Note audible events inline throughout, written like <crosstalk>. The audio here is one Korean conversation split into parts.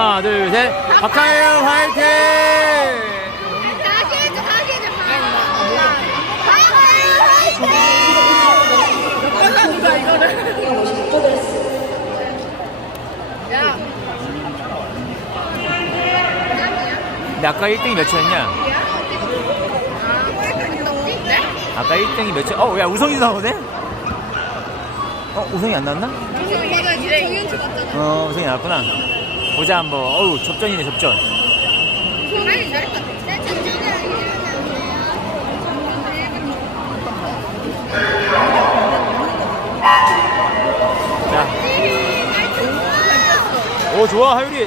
하나, 둘, 셋. 박하영 화이팅! 다시 해줘, 다시 해줘. 박하영 화이팅! 야, 근데 아까 1등이 몇이었냐? 네? 아까 1등이 몇이? 어, 야, 우성이 나오네? 어, 우성이 안 나왔나? 이거 이제 공연치 같잖아. 어, 우성이 나왔구나. 보자, 한번. 어우, 접전이네, 접전. 자. 오, 좋아, 하율이.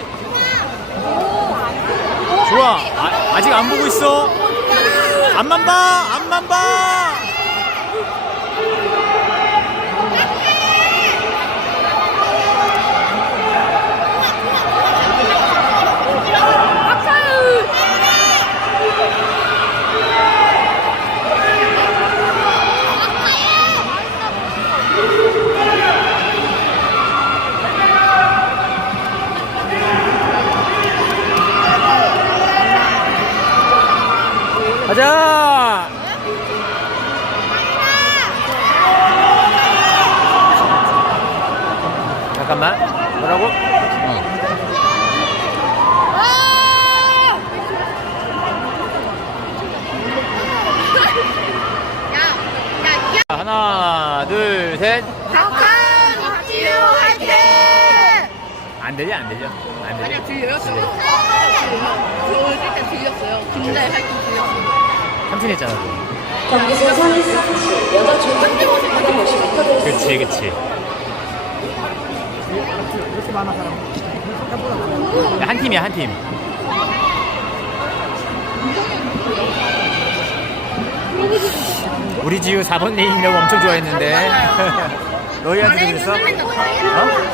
좋아. 아, 아직 안 보고 있어. 앞만 봐, 앞만 봐. 자. 잠깐만. 뭐라고? 어. 하나, 둘, 셋. 박하영 박지우 화이팅! 안 되죠, 안 되죠. 안 되죠. 아니야, 들려요? 저 어릴 때 들렸어요. 근데 화이팅 들렸어요. 삼촌 했잖아. 그거. 경기 순서는 스포츠 여자 중등부 450m 레이스 그치, 그치. 한 팀이야, 한 팀. 우리 지우 4번 레인이라고 엄청 좋아했는데. <laughs> 너희한테도 그랬어? 어?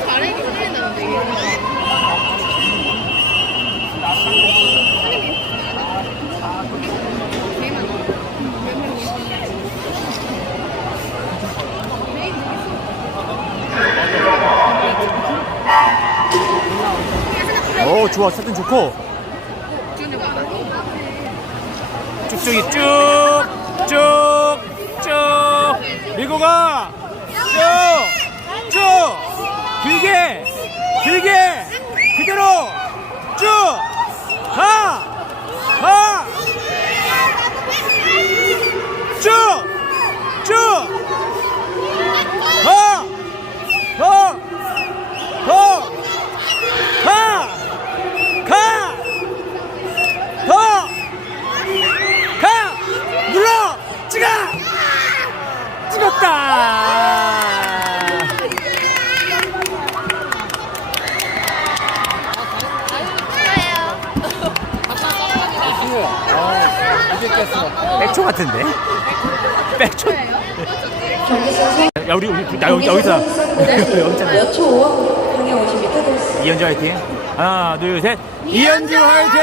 잘하긴 틀린다는데, 오, 좋아. 사진 좋고. 쭉쭉이 쭉, 쭉, 쭉. 밀고 가. 쭉, 쭉. 길게, 길게. 그대로. 쭉. 가. 가. 백초 같은데? <laughs> 백초? 야 우리 우리 나 여기 여기서. 여초? 5원 방향 50m 레이스 이현주 화이팅. 하나 둘 셋. 이현주 화이팅!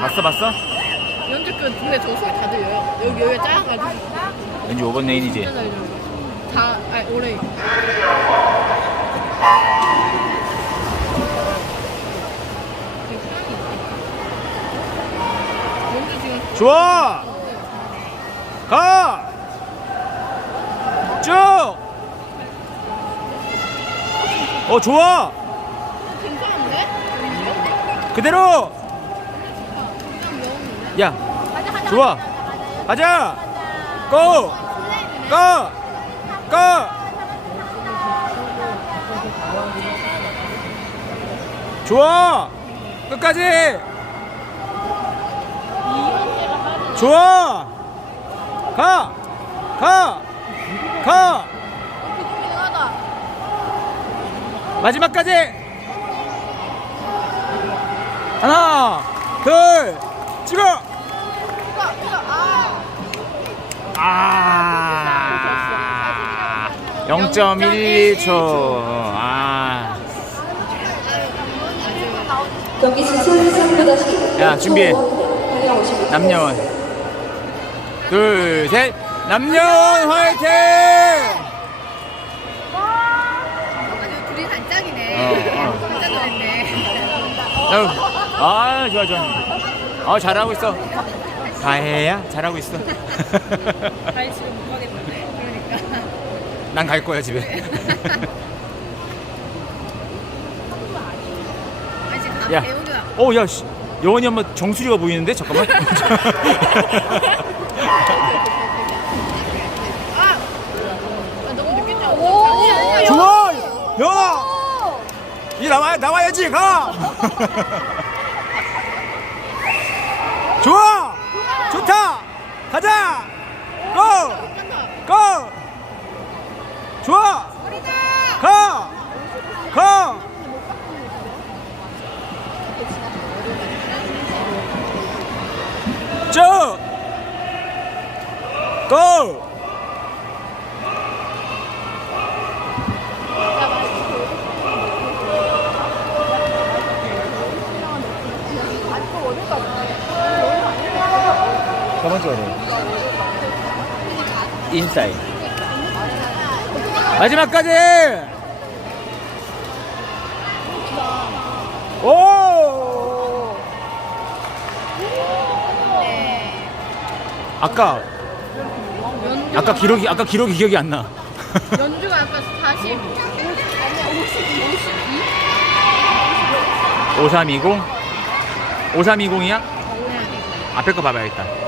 봤어 봤어? 연주 그 근데 저 소리 다 들려요. 여기 여기 작아가지고. 왠지 5번 레인이지. 진짜 잘 들려요. 다 아니 올해 연주 지금 좋아 가! 쭉! 어 좋아? 그대로? 야 좋아 가자 고! 고! 고! 좋아 끝까지 좋아 가! 가! 가! 마지막까지 하나 둘 찍어 아아 0.11초 아 경기 순서는 3부 야, 준비해. 방향 50m 남녀원 둘 셋 남녀원 화이팅 아주 둘이 단짝이 어. 잘했네. 아유, 아 좋아 좋아. 어 잘하고 있어. 다혜야 잘하고 있어. <laughs> 갈 집에 못 가겠는데. 그러니까. 난 갈 거야 집에. 아니 지금 야. 배우는 어, 야, 씨. 여원이 엄마 정수리가 보이는데? 잠깐만. <laughs> 아! 좋아! 이 나와, 나와야지, 가! 좋아! 좋다! 가자! 고! 고! 좋아! 고! 저번 주에 인사이드 마지막까지 오 네. 아까 아까 기록이 아까 기록이 기억이 안 나. 연주가 아까 40 아니야 52 52 5320 5320이야? 네. 앞에 거 봐봐야겠다.